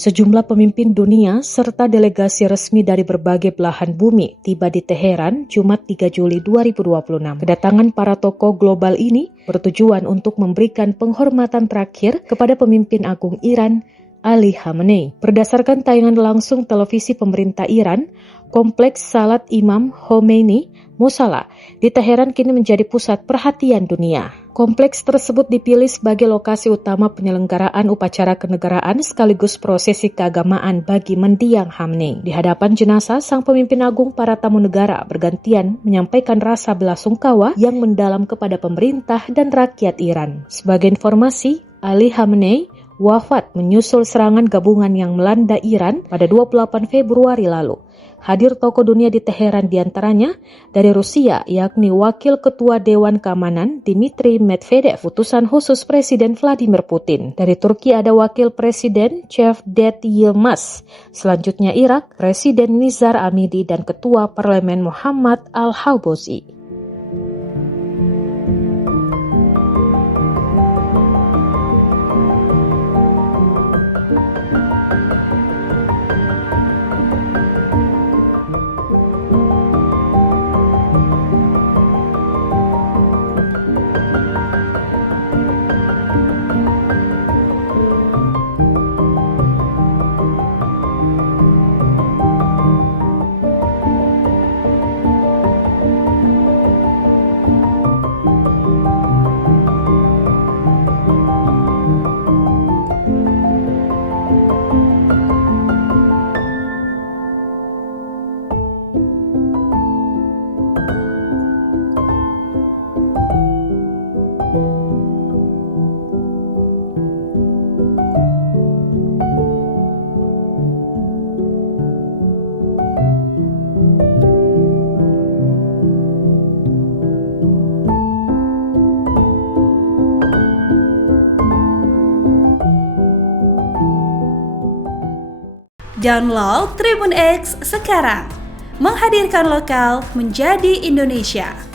Sejumlah pemimpin dunia serta delegasi resmi dari berbagai belahan bumi tiba di Teheran Jumat 3 Juli 2026. Kedatangan para tokoh global ini bertujuan untuk memberikan penghormatan terakhir kepada pemimpin agung Iran, Ali Khamenei. Berdasarkan tayangan langsung televisi pemerintah Iran, Kompleks Salat Imam Khomeini Musala di Teheran kini menjadi pusat perhatian dunia. Kompleks tersebut dipilih sebagai lokasi utama penyelenggaraan upacara kenegaraan sekaligus prosesi keagamaan bagi mendiang Khamenei. Di hadapan jenazah, sang pemimpin agung, para tamu negara bergantian menyampaikan rasa belasungkawa yang mendalam kepada pemerintah dan rakyat Iran. Sebagai informasi, Ali Khamenei wafat menyusul serangan gabungan yang melanda Iran pada 28 Februari lalu. Hadir tokoh dunia di Teheran diantaranya dari Rusia, yakni Wakil Ketua Dewan Keamanan Dmitry Medvedev, utusan khusus Presiden Vladimir Putin. Dari Turki ada Wakil Presiden Cevdet Yilmaz. Selanjutnya Irak, Presiden Nizar Amidi dan Ketua Parlemen Muhammad Al-Haubozi. Download Tribun X sekarang, menghadirkan lokal menjadi Indonesia.